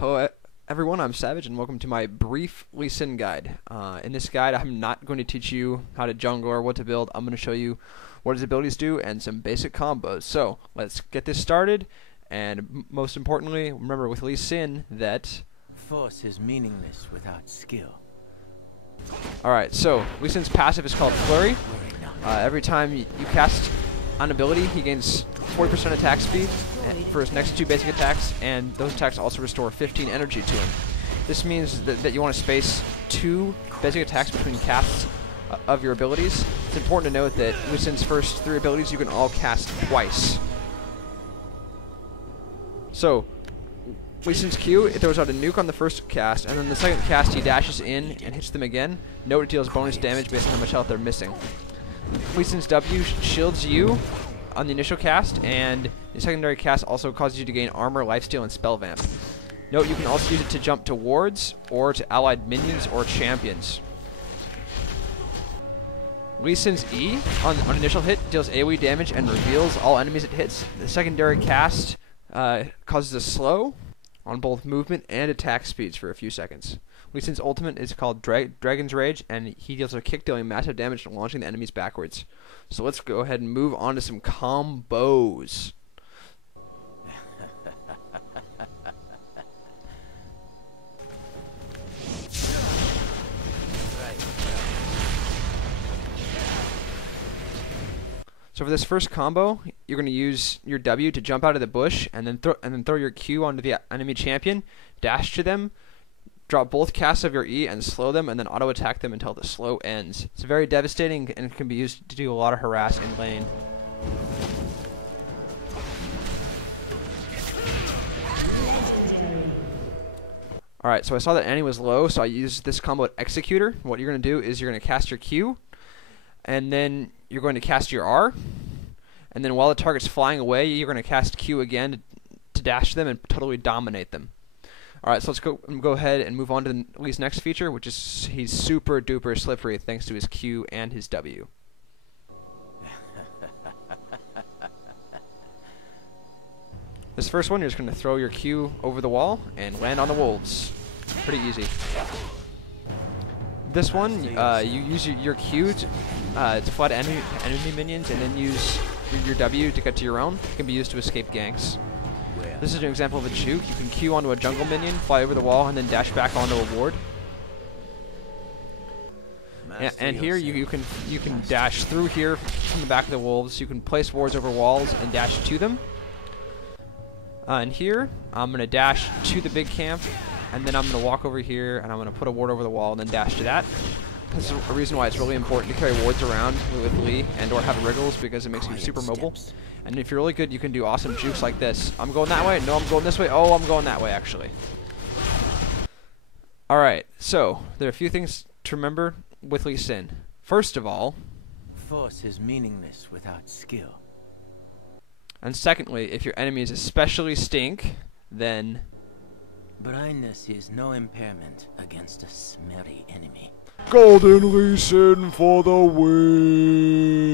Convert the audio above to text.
Hello everyone, I'm Savage and welcome to my brief Lee Sin guide. In this guide I'm not going to teach you how to jungle or what to build. I'm going to show you what his abilities do and some basic combos. So let's get this started, and most importantly, remember with Lee Sin that force is meaningless without skill. Alright, so Lee Sin's passive is called Flurry. Every time you cast an ability, he gains 40% attack speed for his next two basic attacks, and those attacks also restore 15 energy to him. This means that you want to space two basic attacks between casts of your abilities. It's important to note that Lee Sin's first three abilities you can all cast twice. So, Lee Sin's Q, it throws out a nuke on the first cast, and then the second cast he dashes in and hits them again. Note it deals bonus damage based on how much health they're missing. Lee Sin's W shields you on the initial cast, and the secondary cast also causes you to gain armor, lifesteal, and spell vamp. Note you can also use it to jump to wards or to allied minions or champions. Lee Sin's E on initial hit deals AoE damage and reveals all enemies it hits. The secondary cast causes a slow on both movement and attack speeds for a few seconds. Lee Sin's ultimate is called Dragon's Rage, and he deals a kick dealing massive damage and launching the enemies backwards. So let's go ahead and move on to some combos. So for this first combo, you're going to use your W to jump out of the bush, and then throw your Q onto the enemy champion, dash to them, drop both casts of your E and slow them, and then auto attack them until the slow ends. It's very devastating and can be used to do a lot of harass in lane. Alright, so I saw that Annie was low, so I used this combo at Executor. What you're going to do is you're going to cast your Q, and then you're going to cast your R, and then while the target's flying away, you're going to cast Q again to dash them and totally dominate them. Alright, so let's go ahead and move on to Lee's next feature, which is he's super duper slippery thanks to his Q and his W. This first one, you're just going to throw your Q over the wall and land on the wolves. Pretty easy. This one, you use your Q to flood enemy minions, and then use your W to get to your own. It can be used to escape ganks. This is an example of a juke. You can Q onto a jungle minion, fly over the wall, and then dash back onto a ward. And here you can dash through here from the back of the wolves. You can place wards over walls and dash to them. And here I'm gonna dash to the big camp, and then I'm gonna walk over here and I'm gonna put a ward over the wall and then dash to that. This is a reason why it's really important to carry wards around with Lee and or have wriggles, because it makes him super mobile. And if you're really good, you can do awesome jukes like this. I'm going that way. No, I'm going this way. Oh, I'm going that way, actually. Alright, so there are a few things to remember with Lee Sin. First of all, force is meaningless without skill. And secondly, if your enemies especially stink, then blindness is no impairment against a smelly enemy. Golden Lee Sin for the win!